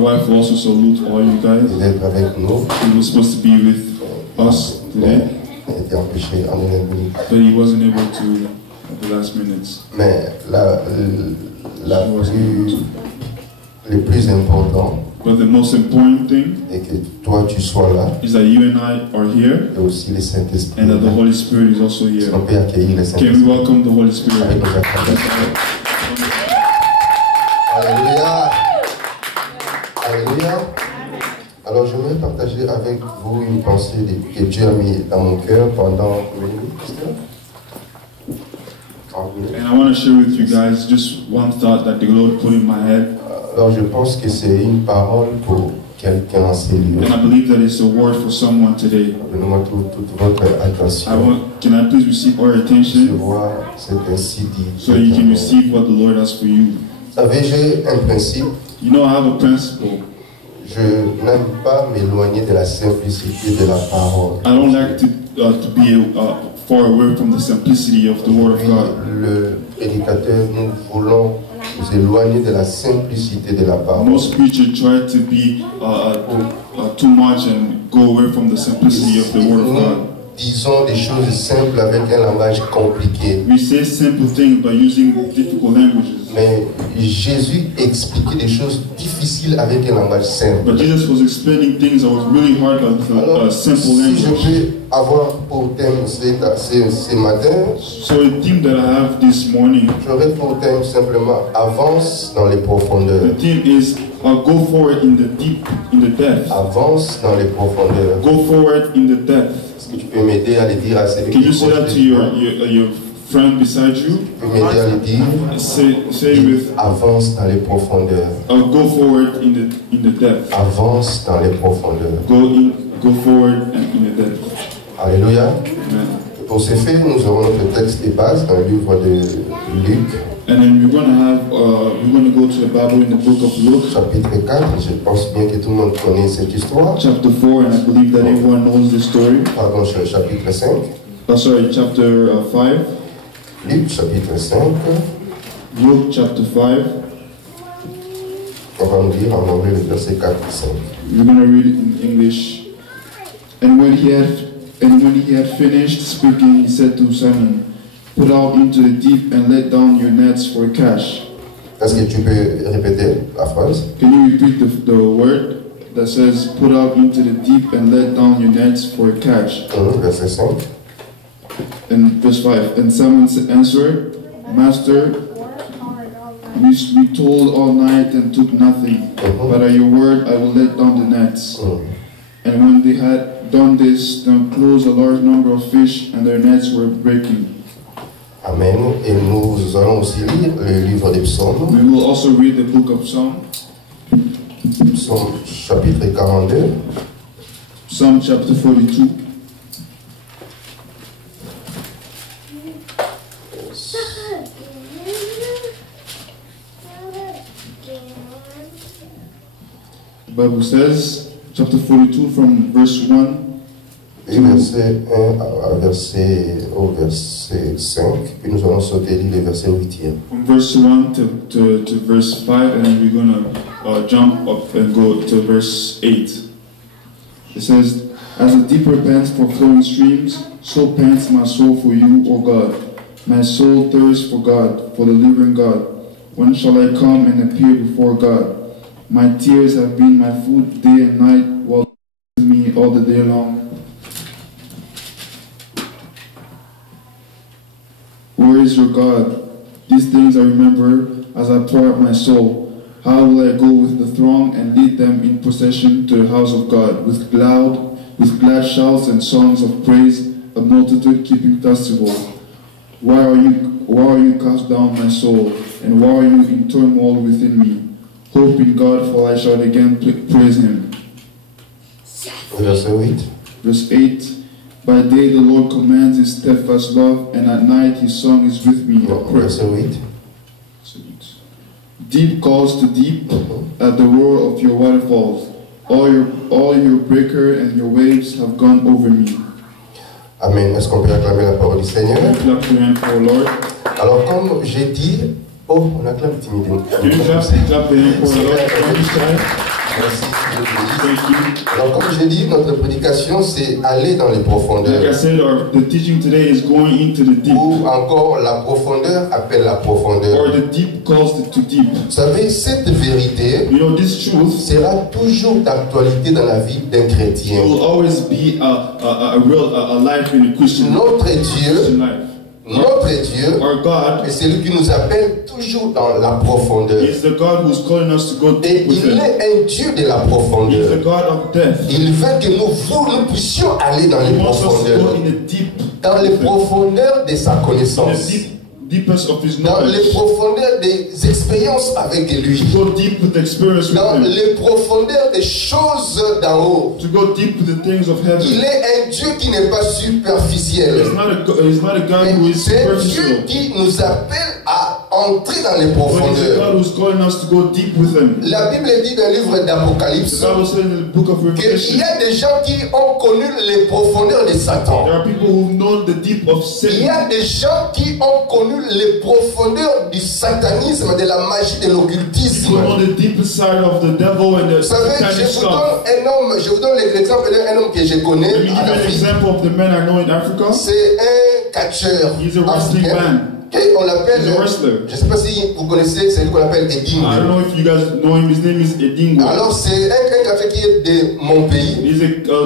wife will also salute all you guys. D'être avec nous. He was supposed to be with us today, Il a été empêché en dernière minute. but he wasn't able to at the last minutes. Mais le plus important But the most important thing est que toi tu sois là is that you and I are here, et aussi le Saint-Esprit. and that the Holy Spirit is also here. On peut accueillir le Can we Saint-Esprit. welcome the Holy Spirit? Avec nos acclamations. Alléluia. Alléluia. Alors j'aimerais partager avec vous une pensée que Dieu a mis dans mon cœur pendant And I want to share with you guys just one thought that the Lord put in my head. Alors je pense que c'est une parole pour quelqu'un en ces lieux. And I believe that it's a word for someone today. Donnez-moi toute votre attention. Can I please receive our Je attention vois, c'est ainsi dit. so you can receive what the Lord has for you? Vous savez, j'ai un principe. You know, I have a principle. Je n'aime pas m'éloigner de la simplicité de la parole. I don't like to be far away from the simplicity of the Word of God. Le prédicateur, nous voulons nous éloigner de la simplicité de la parole. Most preachers try to be too much and go away from the simplicity of the Word of God. Disons des choses simples avec un langage compliqué. We say simple things by using difficult languages. Mais Jésus expliquait des choses difficiles avec un langage simple. But Jesus was explaining things that was really hard with a simple Si je language. peux avoir pour thème ce matin, So the theme that I have this morning, j'aurais pour thème simplement avance dans les profondeurs. the theme is go forward in the deep, in the depth. Avance dans les profondeurs. Go forward in the depth. Est-ce que tu peux m'aider à le dire à celui Can qui you say that to your friend beside you? Tu peux m'aider à le dire. Say with Avance dans les profondeurs. go forward in the depth. Avance dans les profondeurs. Go forward and in the depth. Alléluia. Amen. Pour ce fait, nous aurons notre texte de base dans le livre de Luc, And then we're gonna go to the Bible in the book of Luke, chapitre 4. Je pense bien que tout le monde connaît cette histoire. chapter 4, and I believe that everyone knows this story. Pardon, chapitre 5. Chapter 5. Luc, chapitre 5. Luke chapter 5. On va nous lire en anglais le verset 4 et 5. We're gonna read it in English. And when he had finished speaking, he said to Simon, "Put out into the deep and let down your nets for catch." Est-ce que tu peux répéter la phrase? Can you repeat the word that says, "Put out into the deep and let down your nets for a catch"? Verset 5. And verse 5. And Simon answered, "Master, we toiled all night and took nothing, but at your word I will let down the nets." And when they had done this, they closed a large number of fish, and their nets were breaking. Amen. Et nous allons aussi lire le livre des psaumes. We will also read the book of Psalm, Psaume chapitre 42. Psalm chapter 42. The Bible says, chapter 42 from verse 1 Et verset 1 au verset 5. Puis nous allons sauter lire le verset 8e. from verse 1 to verse 5, and then we're going to jump up and go to verse 8. It says, "As the deep pants for flowing streams, so pants my soul for you, O God. My soul thirsts for God, for the living God. When shall I come and appear before God? My tears have been my food day and night, while to me all the day long. Where is your God? These things I remember as I pour out my soul. How will I go with the throng and lead them in procession to the house of God, with glad shouts and songs of praise, a multitude keeping festival? Why are you cast down, my soul, and why are you in turmoil within me? Hope in God, for I shall again praise Him." Verset 8. Verse 8. By day the Lord commands His steadfast love, and at night His song is with me. Verset 8. Deep calls to deep at the roar of your waterfalls. All your breaker and your waves have gone over me. Amen. Est-ce qu'on peut acclamer la parole du Seigneur? Clap your hand for Lord. Alors, comme j'ai dit, on acclame timidement. Can you clap the hand for the Lord? Merci. Thank you. Alors, comme j'ai dit, notre prédication, c'est aller dans les Like profondeurs. I said, the teaching today is going into the deep. Ou encore, la profondeur appelle la profondeur. Or the deep calls to deep. Vous savez, cette vérité You know, this truth sera toujours d'actualité dans la vie d'un chrétien. will always be a life in a Christian Notre Dieu, life. notre Dieu, Our God est celui qui nous appelle toujours dans la profondeur. is the God who's calling us to go Et deep with il Him. est un Dieu de la He's profondeur. the God of death. Il veut que nous puissions aller dans He les wants us to go profondeurs. in the deep, Dans les profondeurs de sa in the connaissance. deepest of His Dans les knowledge. profondeurs des expériences avec lui. To go deep with the experience with Dans Him. les profondeurs des choses d'en haut. To go deep with the things of heaven. Il est un Dieu qui n'est pas superficiel. He's not a God who Mais is c'est Dieu superficial. qui nous appelle à entrer dans les But He's a profondeurs. God who's calling us to go deep with Him. La Bible dit dans le livre The d'Apocalypse Bible says in the book of qu'il Revelation, y a des gens qui ont connu les profondeurs de Satan. there are people who've known the deep of Il y sin. a des gens qui ont connu les profondeurs du satanisme, de la magie, de l'occultisme. Who know the deepest side of the devil and the Vous savez, satanic je vous stuff. donne un homme, je vous donne l'exemple d'un homme que je connais Let me give en you an Afrique. example of the men I know in Africa. C'est un catcheur He's a wrestling africain. man. Et on l'appelle, He's a wrestler. je ne sais pas si vous connaissez, c'est lui qu'on appelle Edingu. I don't know if you guys know him. His name is Edingu. Alors c'est un catcheur qui est de mon pays.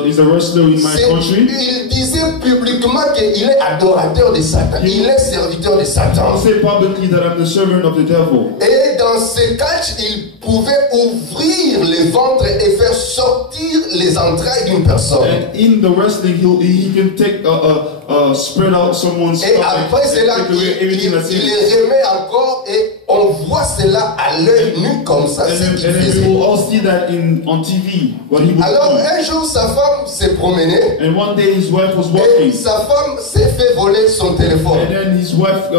He's a wrestler in my country. Il disait publiquement qu'il est adorateur de Satan. Il est serviteur de Satan. I'll say publicly that I'm the servant of the devil. Et dans ces catchs, il pouvait ouvrir les ventres et faire sortir les entrailles d'une personne. And in the wrestling, he can take spread out someone's Et stomach, après cela, take away everything that's in il it. les remet encore et on voit cela à l'œil nu comme ça. And C'est ce qu'il then we faisait. will all see that on TV what he was Alors doing. un jour, sa femme s'est promenée And one day his wife was et walking, sa femme s'est fait voler son téléphone. and then his wife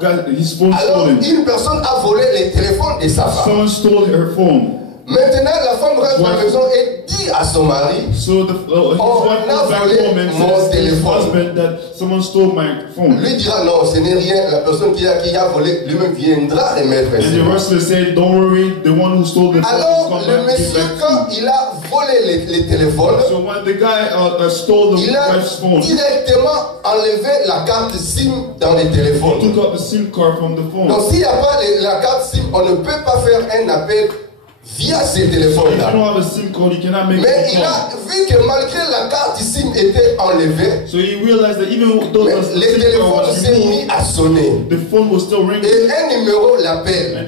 got his phone Alors stolen. une personne a volé le téléphone de sa femme. Someone stole her phone. Maintenant, la femme rentre à la maison et dit à son mari, So his wife a goes back volé home and mon says to his téléphone. husband that someone stole my phone. lui dira non, ce n'est rien. La personne qui a volé lui-même viendra remettre And the cela. wrestler said, "Don't worry, the one who stole the phone Alors, will come le back and give monsieur, back to quand you." il a volé les téléphones, So when the guy stole the il a wife's phone, he directement enlevé la carte SIM dans les téléphones. took out the SIM card from the phone. Donc, s'il n'y a pas la carte SIM, on ne peut pas faire un appel via ces If you téléphones-là. don't have a SIM card, you cannot make Mais a il call. a vu que malgré la carte SIM était enlevée, So he realized that even though mais the les SIM card téléphones was s'est mis removed, à sonner. the phone was still ringing, Et un numéro l'appelle. and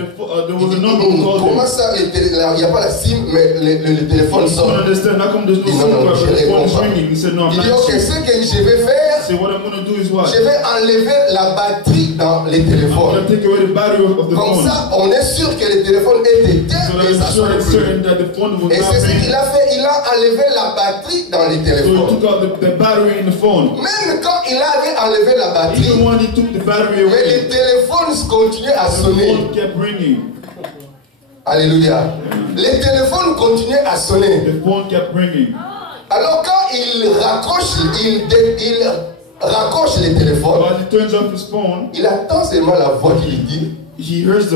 there was a number who called him. Comment ça, il n'y a pas la SIM, mais le téléphone I don't sonne. understand. How come there's no No, SIM no, card, je but the phone is réponds pas. ringing? He said, "No, I'm Il dit, not ok, sure." ce que je vais faire, So what I'm gonna do is what? je vais enlever la batterie dans les I'm téléphones. gonna take away the battery of the Comme phone. ça, on est sûr que le téléphone est éteint So that et ça I'm sure sonne it's plus. certain that the phone will Et not c'est ce ring. qu'il a fait, il a enlevé la batterie dans les So he téléphones. took out the battery in the phone. Même quand il avait enlevé la Even batterie, when he took the battery mais away, les téléphones continuaient à the sonner. phone kept ringing. Alléluia. Les téléphones continuaient à sonner. The phone kept ringing. Alors quand il raccroche les téléphones, While he turns off his phone, il attend seulement la voix qui lui dit, he hears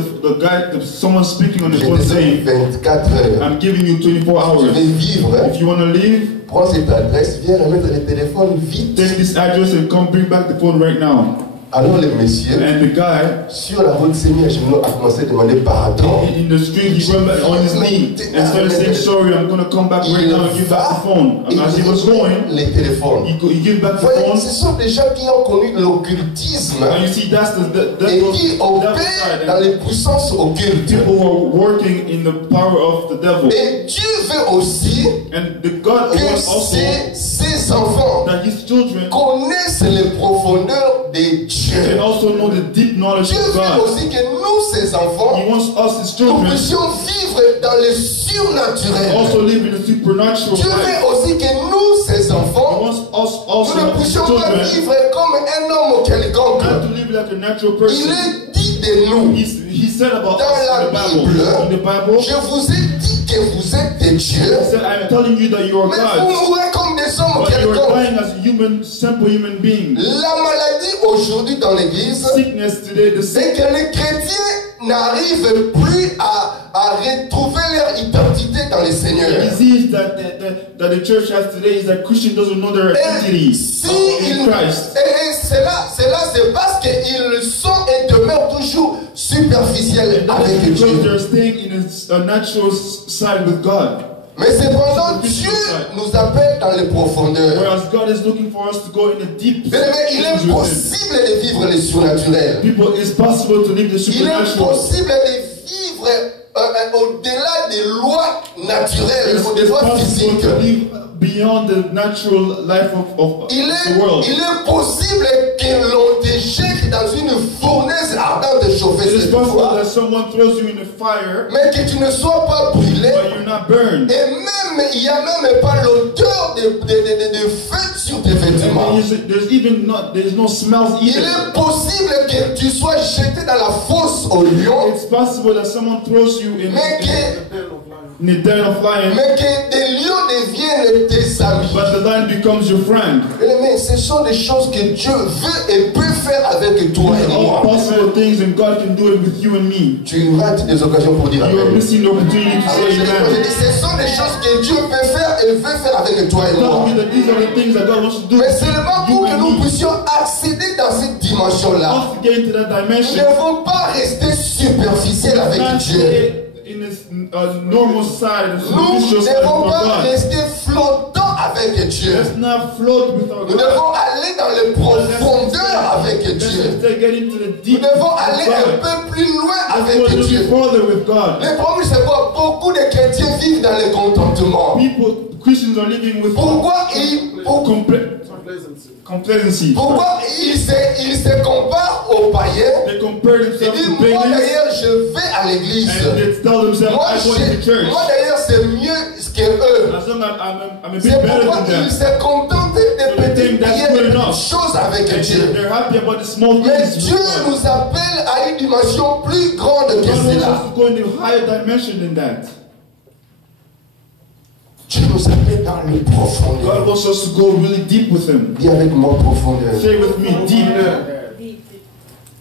someone speaking on the je phone te donne saying, 24 heures. "I'm giving you 24 Tu hours. vais vivre, hein? If you want to leave, Prends cette adresse, viens remettre le téléphone vite. take this address and come bring back the phone right now." Alors le monsieur, And the guy sur la route, s'est mis à genoux, a commencé à demander pardon. in the street, he went back on his knee and started saying, "Sorry, I'm gonna come back right now and give back the phone." And as he was going, les téléphones. he gave back the Voyez, phone. ce sont des gens qui ont connu l'occultisme And you see, that's the et devil qui opèrent dans side. les puissances occultes. People who are working in the power of the devil. Et Dieu veut aussi And the God que wants also ses enfants that his children connaissent les profondeurs de can Dieu. also know the deep knowledge Dieu of veut God. aussi que nous, ses enfants, He wants us, his nous children, puissions vivre dans le surnaturel. also live in a supernatural Dieu life. veut aussi que nous, ses He enfants, wants us nous also, ne his puissions pas children, vivre comme un homme quelconque. not to live like a natural Il person. est dit de nous, He said about dans us la in the Bible. Bible, In the Bible, je vous ai dit que vous êtes des dieux, he said, "I'm telling you that you are mais vous gods, mourrez comme des hommes but you are quelconques. dying as human, simple human beings." La maladie aujourd'hui dans l'église, Sickness today, the c'est sick, que les chrétiens n'arrivent plus à retrouver leur identité dans le Seigneur. The disease that the church has today is that Christian doesn't know their identity in Christ. Et cela c'est parce qu'ils sont et demeurent toujours superficiels avec Dieu. Because they're staying in a natural side with God. Mais cependant, Dieu nous appelle dans les profondeurs. Whereas God is looking for us to go in a deep. Mais il est possible de vivre le surnaturel. It's possible to live the Il est supernatural. possible de vivre au-delà des lois naturelles, des lois physiques. Beyond the natural life of the world. Il est possible que l'on te jette dans une fournaise ardente de chauffer cette fois, that someone throws you in a fire, mais que tu ne sois pas brûlé. But you're not burned. Et même, il n'y a même pas l'odeur de feu sur tes vêtements. There's no smells either. Il est possible que tu sois jeté dans la fosse au lion. It's possible that someone throws you in the den of lions. Mais que des lions deviennent tes amis. But the lion becomes your friend. Mais ce sont des choses que Dieu veut et peut faire avec toi et moi. All possible things and God can do it with you and me. Tu rates des occasions pour dire You are missing the opportunity to say amen. Ce sont des choses que Dieu peut faire et veut faire avec toi et moi. Mais seulement pour que nous puissions accéder dans cette dimension-là. Nous ne devons pas rester superficiels avec Dieu. Nous ne devons pas rester flottants avec Dieu. Nous devons aller dans les profondeurs avec Dieu. Nous devons aller un peu plus loin avec Dieu. Le problème c'est quoi? Beaucoup de chrétiens vivent dans le contentement. Pourquoi Pourquoi ils se comparent aux païens? Ils disent, moi d'ailleurs je vais à l'église. Moi d'ailleurs c'est mieux que eux. C'est pourquoi ils se contentent de petites choses avec Dieu. Mais Dieu nous appelle à une dimension plus grande que cela. Dieu nous appelle dans le profondeur. God wants us to go really deep with Him. Dis avec moi profondeur. Say with me, deep.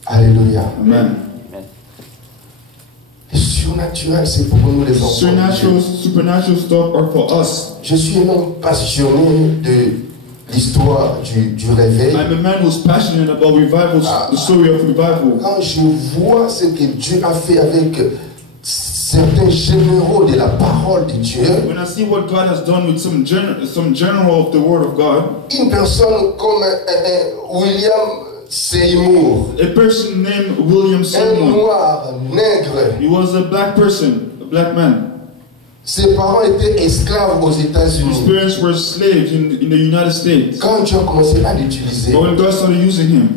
Alléluia. Amen. Le surnaturel, c'est pour nous les enfants. Supernatural stuff are for us. Je suis un homme passionné de l'histoire du réveil. I'm a man who's passionate about revival, the story of revival. Quand je vois ce que Dieu a fait avec certains généraux de la parole de Dieu, when I see what God has done with some general of the word of God, une personne comme William Seymour, a person named William Seymour, un noir, nègre, he was a black person, a black man. Ses parents étaient esclaves aux États-Unis. His parents were slaves in the United States. Quand Dieu a commencé à l'utiliser, but when God started using him,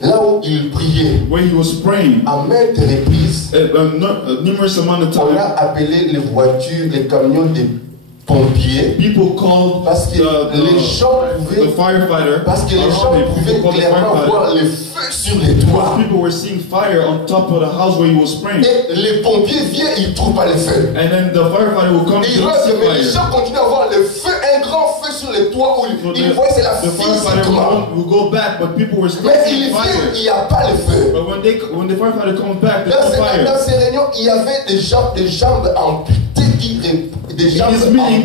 là où il priait, where he was praying, à maintes reprises, numerous amount of on time, a appelé les voitures, les camions des pompiers, people called parce que les gens pouvaient clairement voir le feu sur les toits. People were seeing fire on top of the house where he was praying. Et les pompiers viennent, ils trouvent pas le feu. And then the firefighter will come. Mais les gens continuent à voir le feu, un grand feu sur les toits où ils voient c'est la physiquement. Will go back, but people were still mais seeing fire. Il n'y a pas le feu. But when the firefighter comes back, there's no fire. Dans ces réunions, il y avait des jambes amputées qui des jambes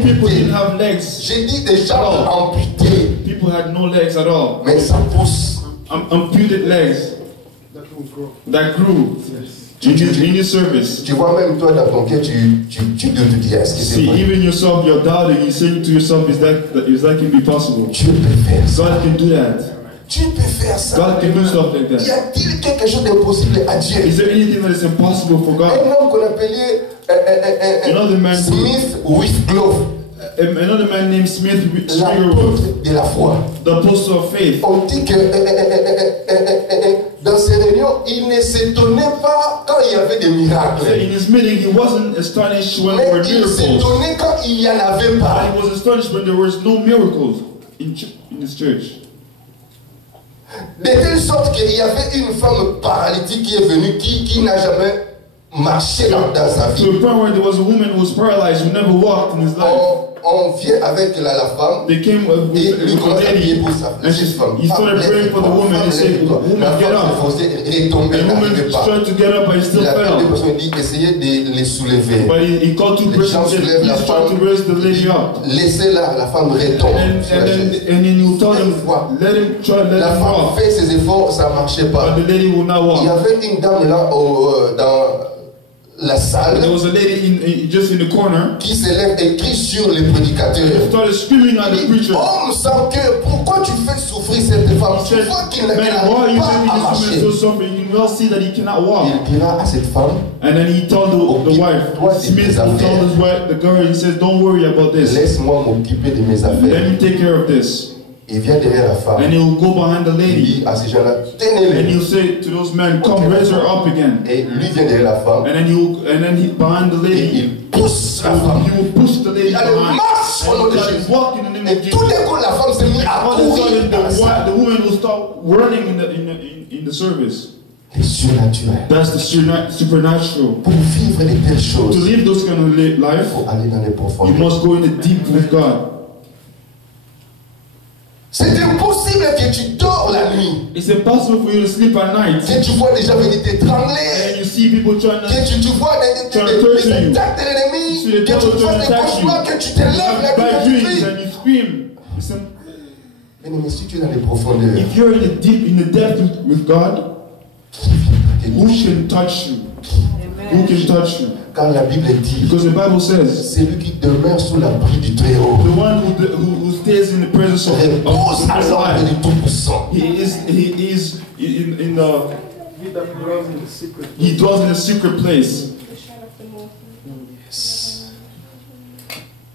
people didn't have legs. J'ai dit des jambes amputées. People had no legs at all. Mais ça pousse. Amputated legs that grew in your service. Tu vois même toi dans ton cœur, tu te dis est-ce que c'est See, vrai? even yourself, you're doubting. You're saying to yourself, is that can be possible? Dieu peut faire ça. God can do that. Dieu peut faire ça. God can do stuff like that. Y a-t-il quelque chose d'impossible à Dieu? Is there anything that is impossible for God? Un homme qu'on appelait Smith Wigglesworth. Another man named Smith Wigglesworth de la foi. The apostle of faith. On dit que dans ces réunions, il ne s'étonnait pas quand il y avait des miracles. In his meeting, he wasn't astonished when there were miracles. Il s'étonnait quand il n'y en avait pas. He was astonished when there was no miracles in his church. De telle sorte qu'il y avait une femme paralytique qui est venue, qui n'a jamais marché dans sa vie. To the point where there was a woman who was paralyzed, who never walked in his life. on vient avec la femme. They came et lui commence à prier pour sa femme. He started praying for the woman. He said, "Woman, get up." Et tombé, The woman tried to get up, but he still il a fell. deux personnes dit essayez de les soulever. But he called two persons and said, "Please try to raise the lady up." Laissez la femme retombe. And then you told him, let him try, let la him femme walk. fait ses efforts, ça ne marchait pas. But the lady will not walk. Il y avait une dame là dans la salle. There was a lady just in the corner qui s'élève et crie sur les prédicateurs. Started screaming at the preacher. Homme sans cœur, pourquoi tu fais souffrir cette femme? Tu vois qu'il n'arrive pas à marcher. You can well see that he cannot walk. Il dira à cette femme. And then he told the wife, Smith told his wife, the girl, he says, "Don't worry about this. Laisse-moi m'occuper de mes affaires." Let me take care of this. Il vient derrière la femme. And he will go behind the lady. Il dit à ces gens-là, tenez-le. And he'll say to those men, "Come, raise her up again." Et lui vient derrière la femme. And then he behind the lady. Et il pousse la femme. He will push the lady behind. Il marche au nom de Jésus. Walk in the name of Et Jesus. tout d'un coup, la femme s'est mise à courir. The woman will start running in the service. C'est surnaturel. That's the supernatural. Pour vivre de telles choses, To live those kind of life, il faut aller dans les you profondeurs. must go in the deep with God. C'est impossible que tu dors la nuit. It's impossible for you to sleep at night. Que tu vois des gens venir And t'étrangler. you see people trying to Que tu vois des attaques de l'ennemi. Que tu fasses des cauchemars. Que tu te lèves la bad nuit et dreams tu and you scream. Mais si tu es dans les profondeurs, If you're in the depth with God, who can touch you? Who can touch you? car la Bible dit, Because the Bible says, c'est lui qui demeure sous l'abri du Très-Haut. the one who stays in the presence of Repose à the l'ombre Lord, du Tout-Puissant. he is in the he dwells in a secret place.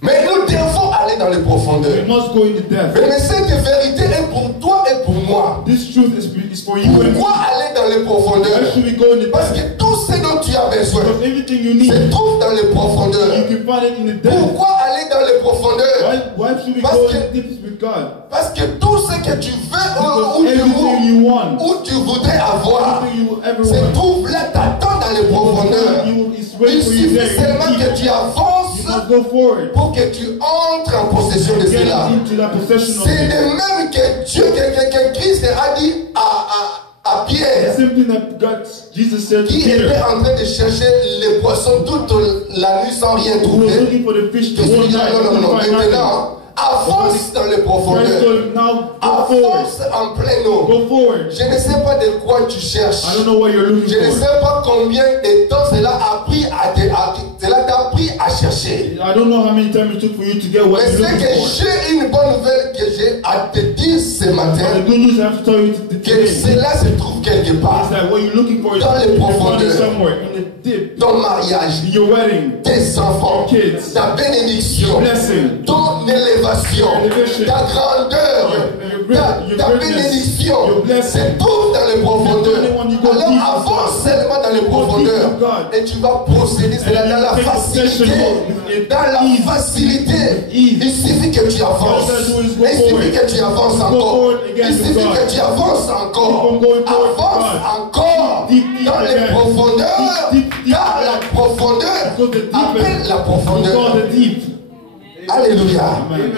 Mais nous devons aller dans les profondeurs. We must go in the depth. Mais cette vérité est pour toi et pour moi. This truth is for you and me. Pourquoi aller dans les profondeurs? Why should we go in the Parce depth? que tout ce dont tu as besoin Because everything you need, se trouve dans les profondeurs. you can find it in the depth. Pourquoi aller dans les profondeurs? Why should we Parce go que- in the depths with God? Parce que tout ce que tu veux Because everything you want, ou tu voudrais avoir, everything you will ever se want, trouve là, t'attend dans les profondeurs. it's Il waiting for you suffit there. seulement que tu You avances must go forward. pour que tu entres en possession de Get cela. into that possession of C'est it. le même que Dieu, que Christ a dit à The Pierre, same thing that God, Jesus said to qui était Peter, en train de chercher les poissons toute la nuit sans rien who was trouver. looking for the fish the Qu'est-ce whole qu'il dit? night. Non, couldn't find nothing. maintenant, avance dans les Christ profondeurs. told him, now go forward. Avance en plein eau. Go forward. Je ne sais pas de quoi tu cherches. I don't know what you're Je looking ne for. sais pas combien de temps cela t'a pris à chercher. I don't know how many times it took for you to get what Mais you're c'est looking que for. j'ai une bonne nouvelle que j'ai à te dire ce But matin, the good news I have to tell you que today is cela se trouve quelque part. that what you're looking for is Dans les you find it profondeurs. somewhere in the deep. Ton mariage, Your wedding, tes enfants, kids, ta bénédiction, blessing, ton élévation, elevation, ta grandeur, your ta greatness, bénédiction, your blessing. se trouve dans les profondeurs. The only one you go Alors deep avance seulement dans les Go deep profondeurs with God. et tu vas procéder cela dans la take possession facilité. with Dans la ease. facilité. Ease. Il suffit que tu avances. All you gotta do is go Il suffit forward. que tu avances Go encore. forward again Il with suffit God. que tu avances encore. Keep on going forward with Avance God. encore Deep, deep dans les again. profondeurs. Deep, deep, Car la profondeur Because the appelle deep la is profondeur. called the deep. Alléluia. Amen.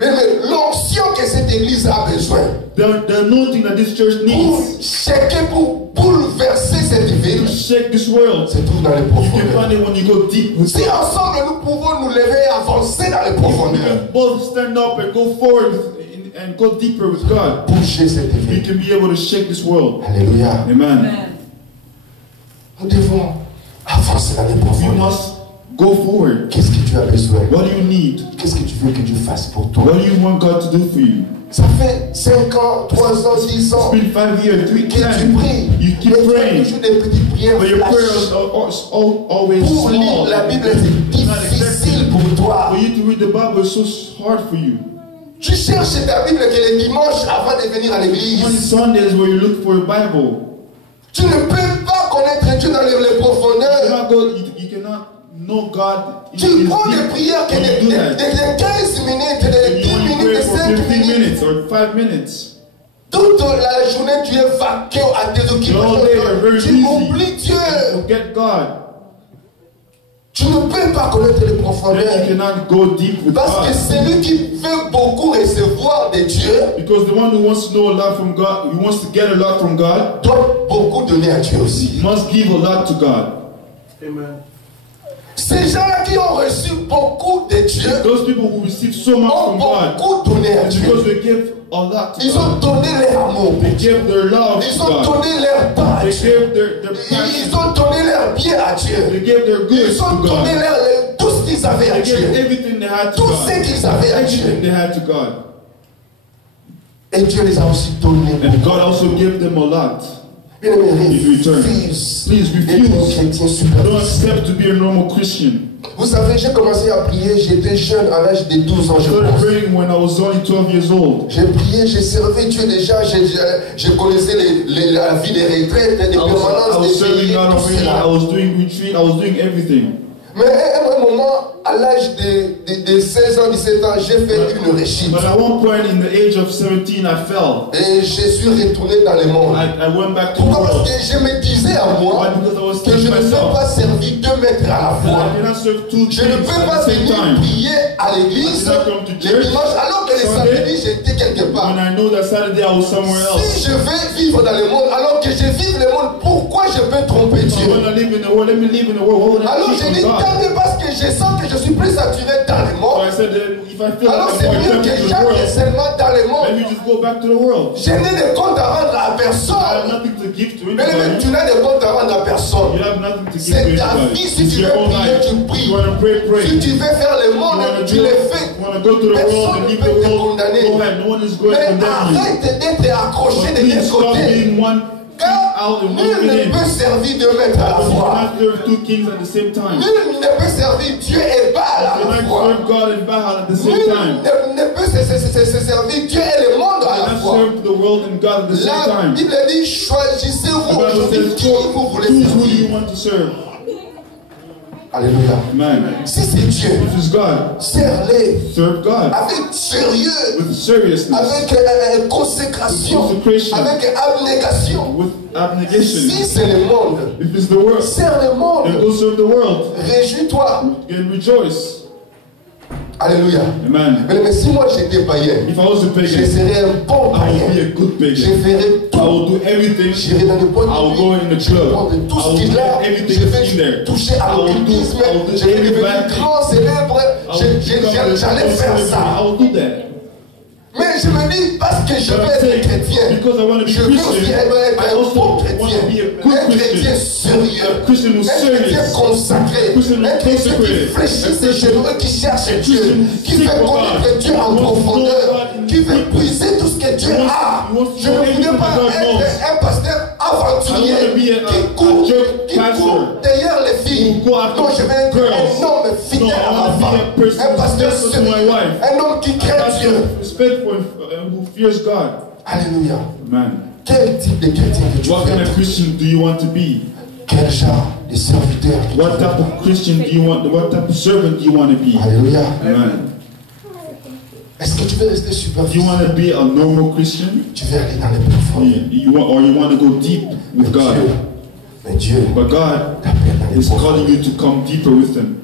Mais l'onction que cette église a besoin The anointing that this church pour needs checker, pour bouleverser cette ville, to shake this world. se trouve dans les You can profondeurs. find it when you go deep with Si God. ensemble nous pouvons nous lever et avancer dans les We profondeurs, can both stand up and go forward and go deeper with God. bouger cette We ville. can be able to shake this world. Alléluia. Amen. Nous devons avancer dans les You profondeurs. must go forward. Qu'est-ce que tu as besoin? What do you need? Qu'est-ce que tu veux que Dieu fasse pour toi? What do you want God to do for you? Ça fait 5 ans, 3 ans, 6 ans It's been 5 years, 3, que tu 10. pries. You keep Mais tu as praying. toujours des petites prières But your flash. prayers are always Pour lire small. la Bible, c'est Not exactly. difficile pour toi. For you to read the Bible is so hard for you. Tu cherches ta Bible que les dimanches avant de venir à On l'église. Sundays where you look for a Bible, Tu ne peux pas connaître Dieu dans les profondeurs. you cannot know God in Tu His prends des deep. prières que When you do that, de 15 minutes, de and 10 you only minutes, pray de for 5 15 minutes. minutes or 5 minutes. Toute la journée, tu es vaqué à tes The whole day you're occupations. very Tu busy. oublies Dieu. Forget God. Tu ne peux pas connaître les profondeurs. You cannot go deep with Parce que God. celui qui veut beaucoup recevoir de Dieu, Because the one who wants to know a lot from God, who wants to get a lot from God, doit beaucoup donner à Dieu aussi. must give a lot to God. Amen. Ces gens-là qui ont reçu beaucoup de Dieu, Those people who receive so much ont from God, beaucoup donné à it's Dieu. because they give a lot to Ils ont God. donné leur amour. They give their love Ils to ont God. donné leur part à They Dieu. give their Ils passion. ont donné leur bien à They Dieu. give their goods Ils to ont donné God. tout ce qu'ils avaient à They gave Dieu. everything they had to Tout God. ce qu'ils avaient à Everything Dieu. they had to God. Et Dieu les a aussi donnés. And God also gave them a lot. Bien aimé, In return, refuse please d'être un refuse. chrétien Don't superficiel. accept to be a normal Christian. Vous savez, j'ai commencé à prier, j'étais jeune à l'âge de 12 ans, I je started pense. praying when I was only 12 years old. J'ai prié, j'ai servi Dieu déjà, je connaissais la vie des retraites, des I was permanences, des serving pays, God tout already. I cela. was doing retreat. I was doing everything. Mais à un moment, à l'âge de 16 ans, 17 ans, j'ai fait une réussite. But at one point in the age of 17, I fell. Et je suis retourné dans le monde. I went back to the Pourquoi? Parce world. que je me disais à moi Why? Because I was que je telling ne peux myself pas servir 2 mètres à la that fois. I cannot serve two Je ne things peux at pas the same venir time. prier à l'église I did not come to les church dimanches alors que les Sunday, samedis j'étais quelque part. when I know that Saturday I was somewhere else. Si je veux vivre dans le monde alors que je vive le monde, pourquoi je peux tromper So Dieu? when I live in the world, let me live in the world. What would I Alors cheat je dis on God? tant mieux parce que je sens que je suis plus saturé dans le So monde. I said that if I feel Alors like c'est I'm more mieux tempted que to the j'aille world, seulement dans le let monde. me just go back to the world. Je n'ai de compte à rendre à I have personne. nothing to give to Mais anybody. tu n'as de compte à rendre à personne. You have nothing to give C'est to ta anybody. vie, si It's tu your veux own prier, life. tu pries. You want to pray, Si pray. tu veux faire le You monde, want to tu le fais. go to the world Personne and ne leave peut the te world. condamner. Go ahead. No one is going to Mais condemn you. arrête d'être accroché But de please deux stop côtés. being one Car out and nul one ne in. peut servir 2 mètres à la You fois. cannot serve two kings at the same time. Nul ne peut servir Dieu et Baal à You la cannot fois. serve God and Baal at the same Nul time. ne peut se servir Dieu et le monde You à la cannot fois. serve the world and God at the same La time. Bible dit choisissez-vous The Bible aujourd'hui says, qui vous voulez choose who servir. you want to serve. Alléluia. Man, Si c'est Dieu, if it's God, serre-les serve God avec sérieux, with seriousness, avec consécration, Consecration. avec abnégation. with abnegation. Si c'est le monde, If it's the world, serre le then monde. go serve the world Réjouis-toi. and rejoice. Alléluia. Amen. Mais si moi j'étais païen, If I was a je pagan, serais un bon I would be païen. a good Je pagan. ferais I tout. will do everything. J'irai dans les boîtes I will de go nuit. in the Je vais club. prendre tout I ce will qui est do là. everything Je that's in vais there. toucher à I will l'occultisme. do Je vais every devenir bad thing. grand célèbre. I will become J'allais faire ça. I will do that. Mais je me dis, parce que je But veux I'm être saying, chrétien, because I want to be je veux aussi Christian, être I un also bon want to be chrétien, a good un chrétien Christian, sérieux, a Christian who's un chrétien serious, consacré, Christian un chrétien qui consecrated, fléchit a ses Christian genoux et qui cherche Dieu, qui seek fait for connaître God, Dieu en wants to know profondeur, God in qui veut deep. puiser tout ce que Dieu He wants- a. he wants to Je know ne voulais everything pas that God knows. être un pasteur aventurier I don't wanna be qui a court joke pastor derrière les filles. who go after Non, je vais être girls. un homme fidèle No, I à ma wanna be femme, a person un pasteur who's faithful to my sérieux, wife. un homme qui craint Dieu. Respectful and who fears God. Alléluia. Man, Quel type de chrétien que tu what veux kind of être? Christian do you want to be? Quel genre de serviteur que tu What veux type être? of Christian do you want? What type of servant do you want to be? Alléluia. Amen. Est-ce que tu veux rester Do you superficiel? want to be a normal Christian? Tu veux aller dans les profondeurs. Or you want to go deep with God? Mais Dieu But God t'appelle dans les is calling profondeurs. you to come deeper with Him.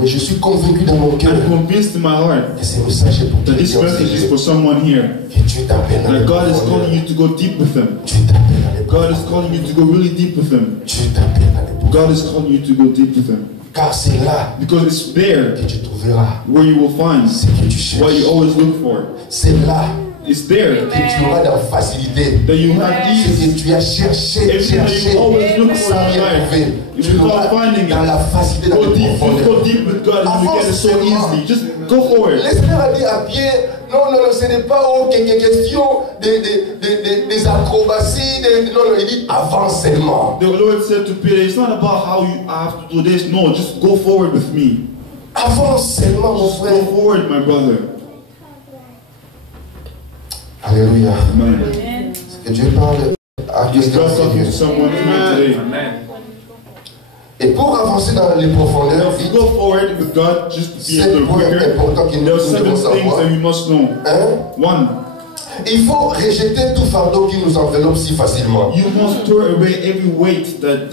Mais je suis convaincu dans mon cœur I'm convinced in my heart que ce message est pour that this quelqu'un message is sérieux. for someone here. Que Dieu t'appelle dans les That God is profondeurs. calling you to go deep with Him. Dieu t'appelle dans les God is profondeurs. calling you to go really deep with Him. Dieu t'appelle dans les profondeurs. God is calling you to go deep with Him. Car c'est là Because it's there que tu trouveras where you will find ce que tu what you cherches. always look for. C'est là It's there que tu auras la facilité. that you have Ce ease. que tu as cherché, Everything that cherché, you always look for sans in rien life, trouver. if Tu you l'auras start finding dans it, la facilité, dans go les deep. Just profondeurs. go deep with God and you get it so easily. Just go for Le it. Seigneur a dit à Pierre, non, non, non, ce n'est pas question des acrobaties, non, non, il dit avance seulement. The Lord said to Peter, it's not about how you have to do this. No, just go forward with me. Avance seulement, mon Just frère. go forward, my brother. Alléluia. Amen. Que Dieu parle à He's quelqu'un just talking sérieux. to someone here today. Et pour avancer dans les profondeurs, Now, if you go forward with God, just to be c'est able le to point quicker, important que there nous are 7 devons things savoir. that you must know. Hein? One, Il faut rejeter tout fardeau qui nous enveloppe si facilement. you must throw away every weight that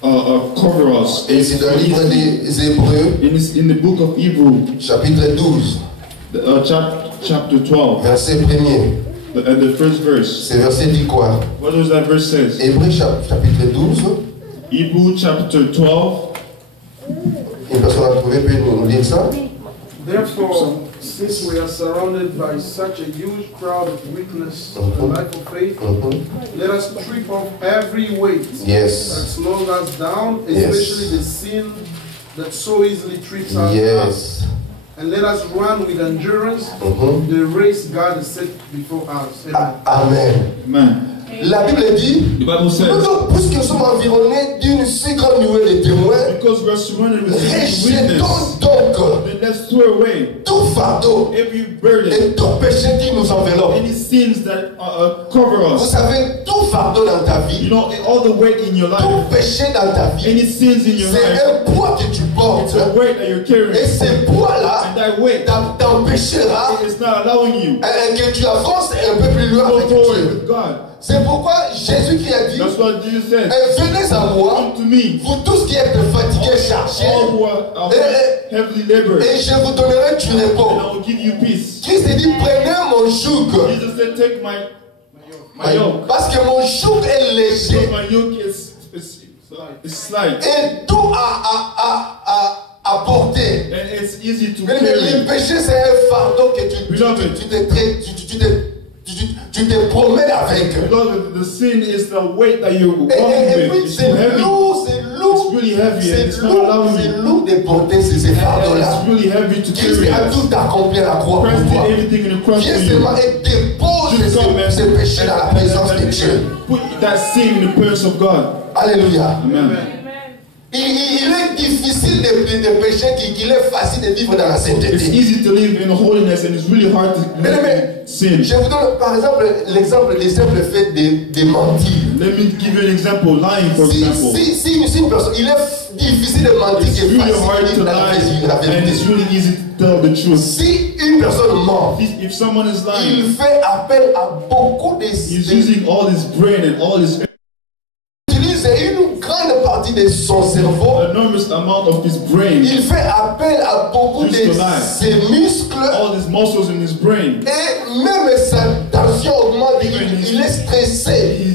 cover us. Et c'est dans le livre des Hébreux, In the book of Hebrews, chapitre 12, chapter 12, verset 1er. The first verse. Ce verset dit quoi? What does that verse say? Hébreux chapitre 12. Hebrews chapter 12. Une personne a trouvé peut nous lire ça? Therefore, since we are surrounded by such a huge crowd of witness of the life of faith, let us strip off every weight that slows us down, especially the sin that so easily trips us up. And let us run with endurance the race God has set before us. Amen. Amen. La Bible dit, puisque nous sommes environnés d'une si grande nuée de témoins, rejetons donc tout fardeau et tout péché qui nous enveloppe. Vous savez, tout fardeau dans ta vie, tout péché dans ta vie, c'est un poids que tu portes. Et ce poids-là t'empêchera que tu avances un peu plus loin avec Dieu. C'est pourquoi Jésus qui a dit, venez à moi, vous tous qui êtes fatigués, chargés, et je vous donnerai du repos. Christ dit, prenez mon joug. Parce que mon joug est léger. Et tout à porter. Mais le péché, c'est un fardeau que tu te promènes avec. The sin is the weight that you're walking with. C'est lourd, c'est lourd de porter ces fardeaux-là. Christ a tout accompli à la croix pour toi. Viens seulement et dépose ce péché dans la présence de Dieu. Put that sin in the presence of God. Alléluia. Amen. Il est difficile de pécher, qu'il est facile de vivre dans la sainteté. It's easy to live in holiness and it's really hard to live in sin. Je vous donne par exemple l'exemple du simple fait de mentir. Let me give you an example. Lying, for example. Si une personne, il est difficile de mentir, it's really hard to lie and it's really easy to tell the truth. Si une personne ment, if someone is lying, il fait appel à beaucoup de. He's using all his brain and all his. Une grande partie de son cerveau. An enormous amount of his brain. Il fait appel à beaucoup de ses muscles. All his muscles in his brain. Et même sa tension augmente. Il est stressé.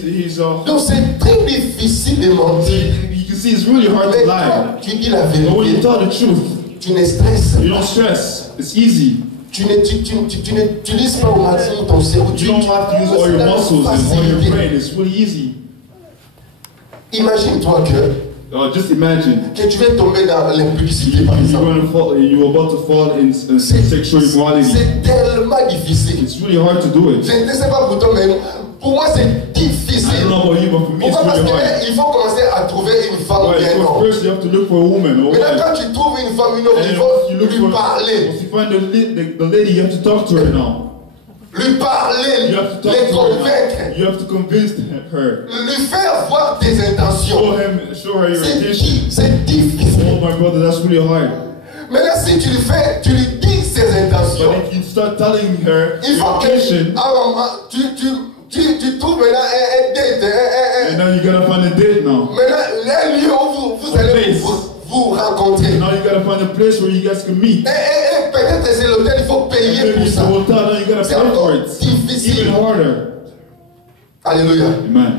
Donc c'est très difficile de mentir. You can see it's really hard to lie. Tu dis la vérité. But when you tell the truth, tu ne stresses. You don't stress. It's easy. Tu n'utilises pas au maximum ton cerveau. You don't have to use all your muscles and all your brain. It's really easy. Imagine-toi que just imagine que tu vas tomber dans l'impudicité par exemple. You're about to fall in sexual immorality. C'est tellement difficile. It's really hard to do it. Je ne sais pas pour toi, mais pour moi c'est difficile. I don't know about you, but for me it's really hard. Il faut commencer à trouver une femme ou bien non. First you have to look for a woman. Maintenant quand tu trouves une femme, il faut lui parler. Once you find the lady, you have to talk to her now. Lui parler, les convaincre. You have to convince her. Lui faire voir tes intentions. Show her your intention. C'est difficile. Oh my brother, that's really hard. Maintenant si tu lui dis ses intentions. But if you start telling her your intention. Tu trouves maintenant un date. And now you gotta find a date now. Maintenant un lieu où vous allez vous rencontrer. Now you gotta find a place where you guys can meet. Et peut-être c'est l'hôtel, il faut payer pour ça. C'est encore difficile. Even harder. Alléluia. Amen.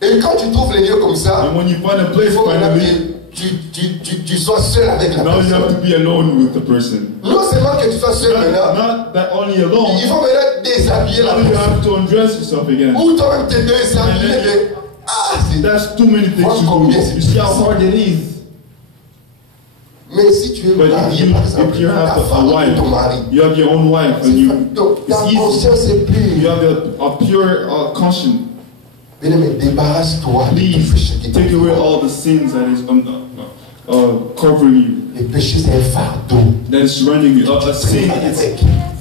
Et quand tu trouves les lieux comme ça, and when you find a place, il faut tu sois seul avec la personne. Now you have to be alone with the person. Non seulement que tu sois seul maintenant. Not that only alone. Il faut maintenant déshabiller la personne. You have to undress yourself again. Ou toi-même te déshabiller. That's too many things to do. You see how hard it is. Mais si tu es marié, par exemple, you have a wife, ton mari, you have your own wife, and ta conscience est pure. You have a pure conscience. Mais débarrasse-toi. Please take away all the sins that is covering you. Le péché c'est un fardeau. That is surrounding you. A sin,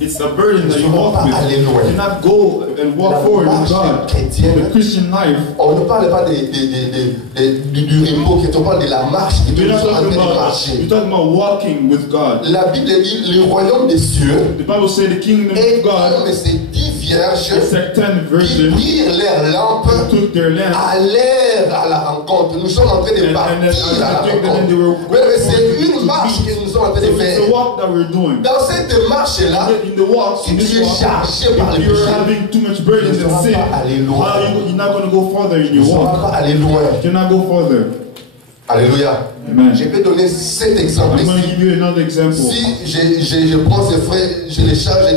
it's a burden that you walk with. You cannot go and walk forward with God. The Christian life. On ne parle pas du repos, on parle de la marche. You're talking about walking with God. La Bible dit le royaume des cieux. The Bible says the kingdom of God. Mais c'est 10 vierges qui prirent leurs lampes, allèrent à la rencontre. Nous sommes en train de partir à la rencontre. C'est une marche que nous sommes en train de faire. Dans cette marche-là, si tu es chargé par les péchés, tu ne vas pas aller loin. Tu ne vas pas aller loin. Alléluia. Je peux donner cet exemple ici. Si je prends ce frère, je les charge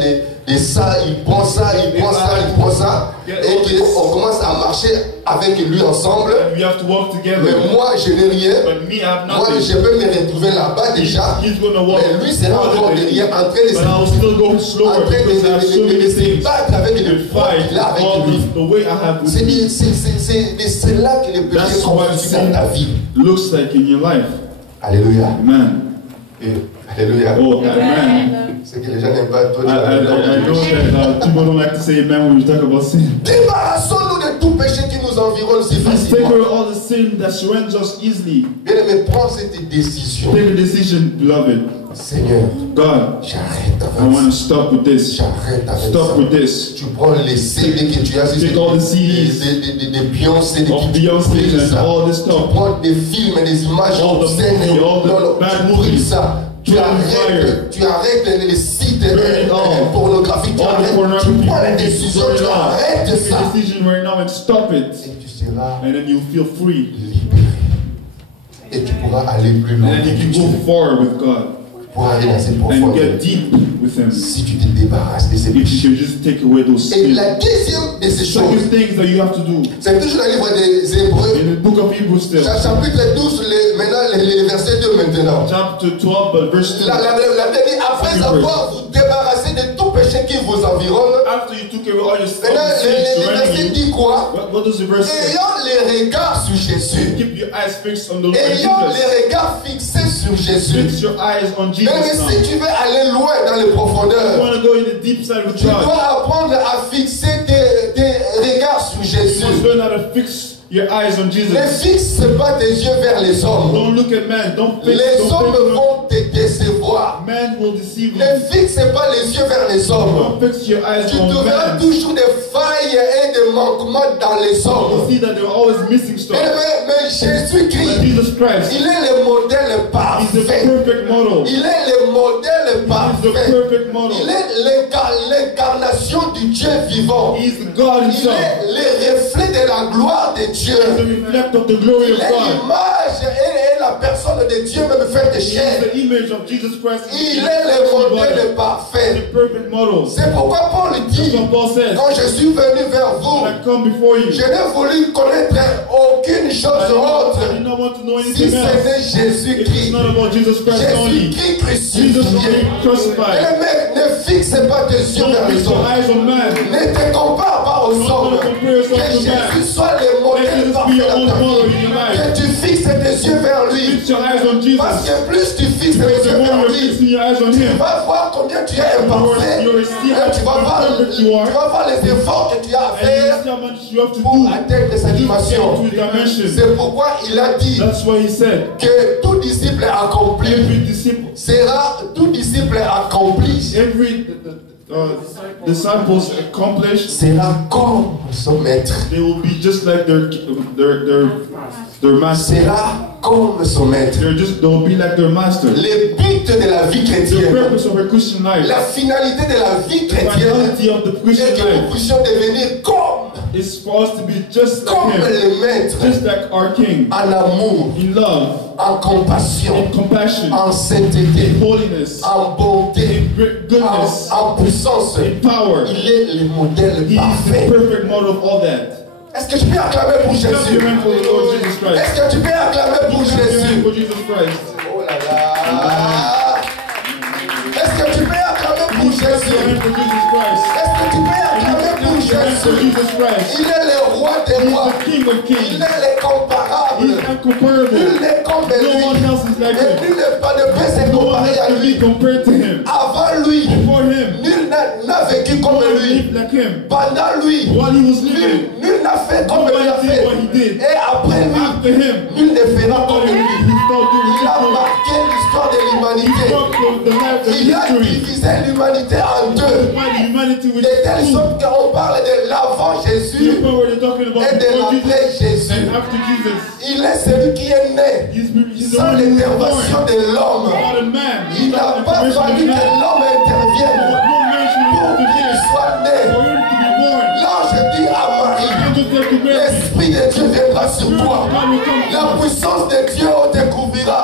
de ça, il prend ça, il prend ça, il prend ça, et qu'on commence à marcher avec lui ensemble. Mais moi, je n'ai rien. Moi, je peux me retrouver là-bas déjà. Mais lui sera encore derrière en train de se battre avec le poids qu'il a avec lui. C'est là que le péché commence dans ta vie. Alléluia. Amen. Alléluia. Oh, amen. C'est que les gens n'aiment pas toi. I know that people don't like to say amen when we talk about sin. Débarrassons-nous de tout péché qui nous environne si facilement. Take away all the sin that surrounds us easily. Bien-aimé, prends cette décision. Take a decision, beloved. Seigneur, God, j'arrête avec I want to stop with this. J'arrête avec Stop with this. Tu prends les CD que tu as, Take all the CDs des Beyoncé, des Beyoncé and all this stuff. Tu prends des films et des images obscènes. Bad movies. Ça. Tu arrêtes les sites pornographiques. Tu prends la décision, tu arrêtes ça. Take a decision right now and stop it. Et tu seras and then you'll feel free. Libéré. Et tu pourras aller plus loin. And then you can go far with God. Pour aller dans cette and get deep with Him. Si tu te débarrasses de ces péchés. If you can just take away those sins. Et la deuxième de ces choses, things that you have to do. C'est toujours dans le livre des Hébreux. In the book of Hebrews still. Chapitre 12, maintenant les versets 2 maintenant. Chapter 12, but verse 2. La Bible dit, après avoir vous débarrassé de tout péché qui vous environne. After you took away all your sins. Maintenant, le verset dit quoi? What does the verse say? Ayant les regards sur Jésus. Keep your eyes fixed on the Lord. Ayant les regards fixés sur Jésus. Fix your eyes on Jesus. Mais si tu veux aller loin dans les profondeurs, tu dois apprendre à fixer tes regards sur Jésus. Your eyes on Jesus. Ne fixe pas tes yeux vers les hommes. Don't look at man. Les hommes vont te décevoir. Man will deceive you. Ne fixe pas les yeux vers les hommes. Don't fix your eyes tu trouveras toujours des failles et des manquements dans les hommes. You see that they're always missing stuff. Mais Jésus-Christ, il est le modèle parfait. He's the perfect model. Il est le modèle parfait. He's the perfect model. Il est l'incarnation du Dieu vivant. He's the God himself. Il est le reflet de la gloire de Dieu. The reflect of the glory of God. L'image et la personne de Dieu même faite de chair. The image of Jesus Christ. Il est le modèle parfait. The perfect model. C'est pourquoi Paul dit, quand je suis venu vers vous, je n'ai voulu connaître aucune chose autre si ce n'est Jésus-Christ. Jésus-Christ crucifié. Ne fixe pas tes yeux vers les hommes. Ne te compare pas aux hommes. Que Jésus soit le modèle parfait dans ta vie. Que tu fixes tes yeux vers lui. Parce que plus tu fixes tes yeux vers lui, tu vas voir combien tu es imparfait. Tu vas voir les efforts que tu as à faire pour atteindre cette dimension. C'est pourquoi il a dit que tout disciple accompli sera tout disciple accompli. Disciples accomplished sera comme son maître. They will be just like their master. Sera comme son maître. They will be like their master. Le but de la vie chrétienne, the purpose of a Christian life, la finalité de la vie chrétienne, est que nous puissions devenir comme is for us to be just comme like him, le maître, just like our King, en amour, in love, en compassion, in compassion, en sainteté, in holiness, en bonté, in goodness, en puissance. in power. Il est le modèle He parfait. is the perfect model of all that. Est-ce que tu peux acclamer pour Jésus? Est-ce que tu peux acclamer pour Jésus? Oh là là! Est-ce que tu peux acclamer pour Jésus? Est-ce que tu peux acclamer pour Jésus? Il est le roi des rois. Il est l'incomparable. Nul n'est comme lui. Et nul ne peut se comparer à lui. Avant lui, nul n'a vécu comme lui. Pendant lui, nul n'a fait comme lui a fait. Et après lui, nul ne fera comme lui. Il a marqué l'histoire de l'humanité. Il a divisé l'humanité en deux. De telle sorte qu'on et de l'après Jésus. Il est celui qui est né sans l'intervention de l'homme. Il n'a pas fallu que l'homme intervienne pour qu'il soit né. L'ange dit à Marie, l'Esprit de Dieu viendra sur toi. La puissance de Dieu on découvrira.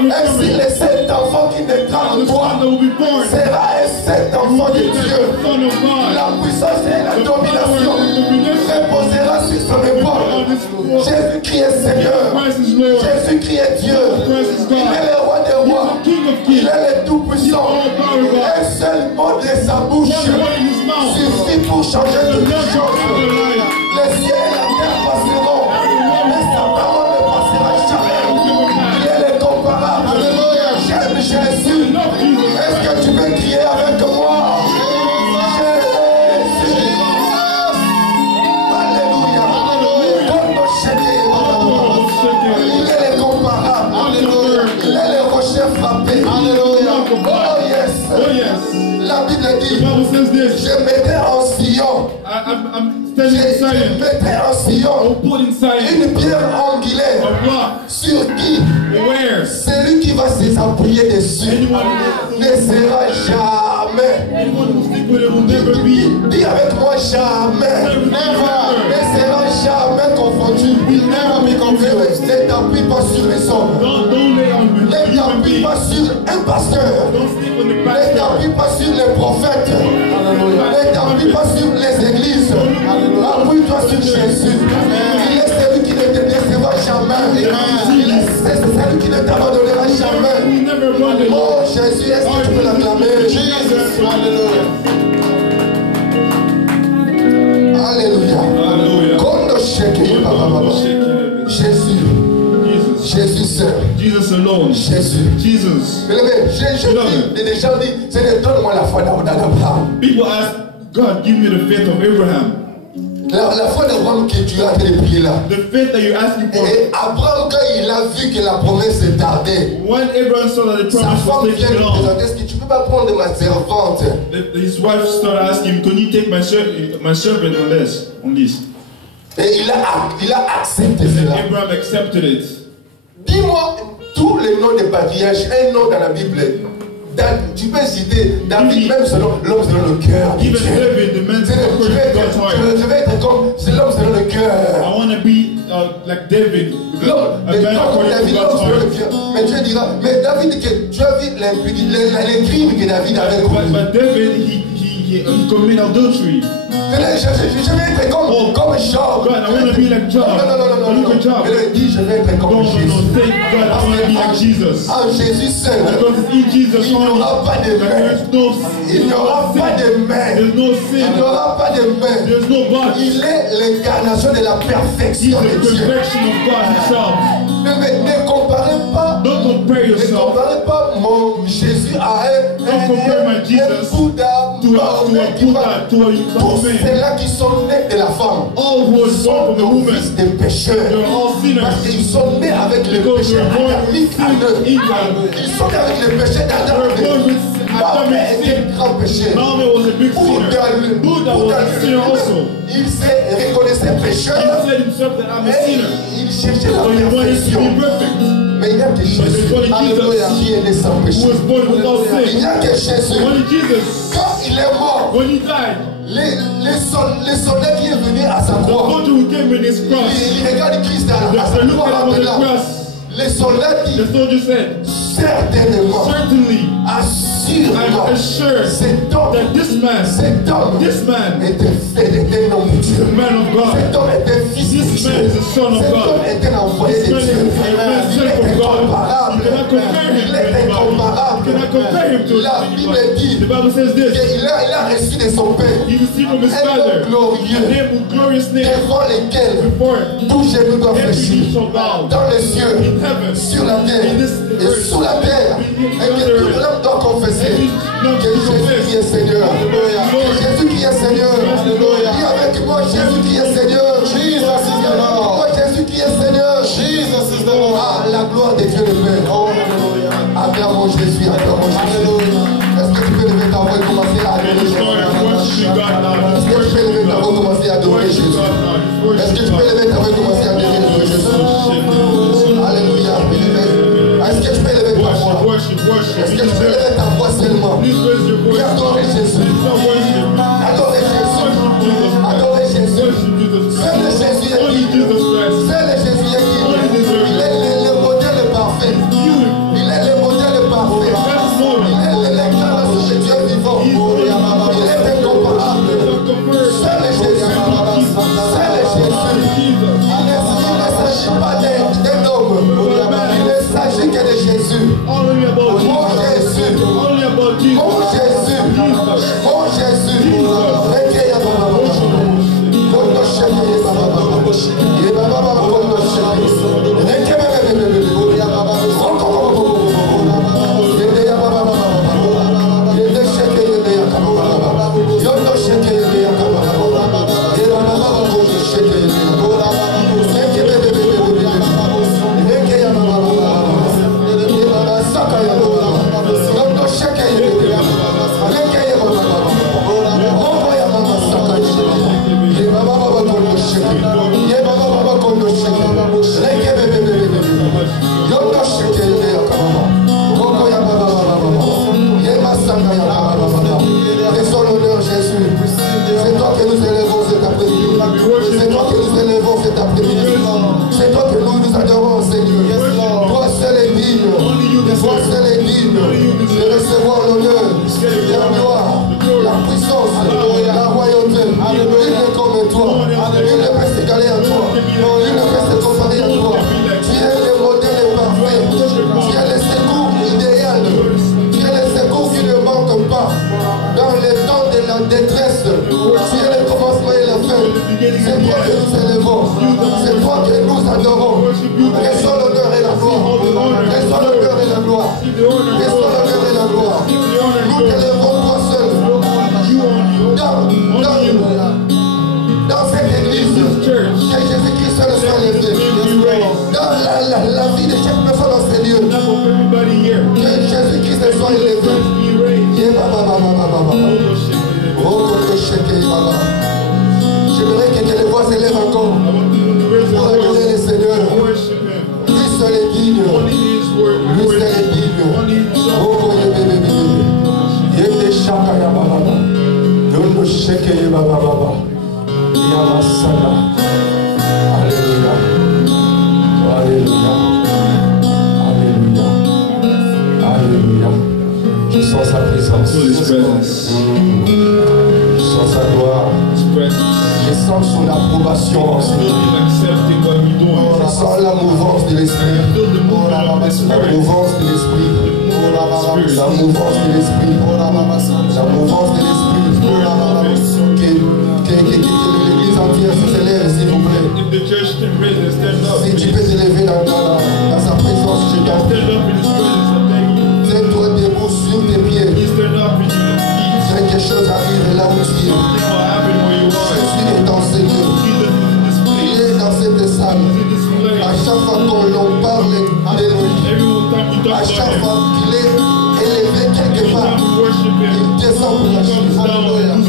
Ainsi le cet enfant qui naîtra en toi sera un cet enfant de Dieu. La puissance et la domination reposera sur son épaule. Jésus-Christ est Seigneur. Jésus-Christ est Dieu. Il est le roi des rois. Il est le tout-puissant. Un seul mot de sa bouche suffit pour changer toutes les choses. Le ciel et la terre passeront, mais sa parole ne passera jamais. Il est l'incomparable. J'aime Jésus. Est-ce que tu peux crier avec moi? Jésus. Alléluia. Il est l'incomparable. Il est le rocher frappé. Alléluia. Oh yes. La Bible dit, je mettrai en Sion. Je mettrai en Sion une pierre angulaire sur qui celui qui va s'appuyer dessus ne sera jamais. Dis avec moi jamais. Ne sera jamais confondu. Ne t'appuie pas sur les hommes. Ne t'appuie pas sur un pasteur. Ne t'appuie pas sur les prophètes. Ne t'appuie pas sur les églises. Appuie-toi sur Jésus. Il est celui qui ne te décevra jamais. Il est celui qui ne t'abandonnera jamais. Oh Jésus, est-ce que tu peux l'acclamer? Alléluia. Jésus. Jésus seul. Jesus alone. Jésus. Jesus. Jésus déjà dit, c'est donne-moi la foi d'Abraham. People ask God, give me the faith of Abraham. La foi d'Abraham que tu as prié là. The faith that you're asking for. Et Abraham, quand il a vu que la promesse est tardée, when Abraham saw that the promise was taking long, est-ce que tu peux pas prendre ma servante? His wife started asking him, can you take my servant on this? Et il a accepté cela. Abraham accepted it. Dis-moi tous les noms des patriarches, un nom dans la Bible. Tu peux citer David, même selon l'homme selon le cœur. Je vais être comme c'est l'homme selon le cœur. I want to be like David. Mais tu diras, mais David, tu as vu les crimes que David avait commis. But David, he committed adultery. Je vais être comme Job. God, I want to be like Job. Non. Je vais être comme Jésus. En Jésus seul, il n'y aura pas de main. Il n'y aura pas de main. Il n'y aura pas de main. Il est l'incarnation de la perfection de Dieu. Ne comparez pas mon Jésus à un Bouddha. Tous ceux-là qui sont nés de la femme sont nos fils de pécheurs. Parce qu'ils sont nés avec le péché adamique en eux. Ils sont nés avec le péché d'Adam. Mahomet était un grand pécheur. Bouddha, il se reconnaissait pécheur. Il cherchait la perfection. Mais il n'y a que Jésus qui est né sans péché. Il n'y a que Jésus. Quand il est mort, le soldat qui est venu à sa croix, il regarde Christ à sa croix maintenant. Le soldat dit, certainement, assurément, cet homme était fait d'un homme de Dieu. Cet homme était fils de Dieu. Cet homme était envoyé de Dieu. Il est incomparable. La Bible dit qu'il a reçu de son Père un nom glorieux devant lequel tout genou doit fléchir dans les cieux, sur la terre et sous la terre, et que tout l'homme doit confesser que Jésus qui est Seigneur. Que Jésus qui est Seigneur. Dis avec moi, Jésus qui est Seigneur. Jésus qui est Seigneur. Ah, la gloire de Dieu le Père. Acclamons Jésus, acclamons Jésus. Est-ce que tu peux lever ta voix et commencer à adorer Jésus? Est-ce que tu peux lever ta voix et commencer à adorer Jésus? Est-ce que tu peux lever ta main et commencer à bénir le Jésus? Alléluia. Est-ce que tu peux lever ta voix? Est-ce que tu peux lever ta voix seulement? Et adorer Jésus. Adorer Jésus. Adorer Jésus. Seul le Jésus est digne. Seul le Jésus est digne. Il est le modèle parfait. Il est le modèle parfait. Il est l'incarnation de Dieu vivant. Il est incomparable. Seul est Jésus. Seul est Jésus. Il ne s'agit pas d'un homme. Il ne s'agit que de Jésus. Mon Jésus. Mon Jésus. Mon Jésus.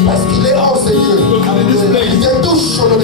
Parce qu'il est en Seigneur. Il te touche sur le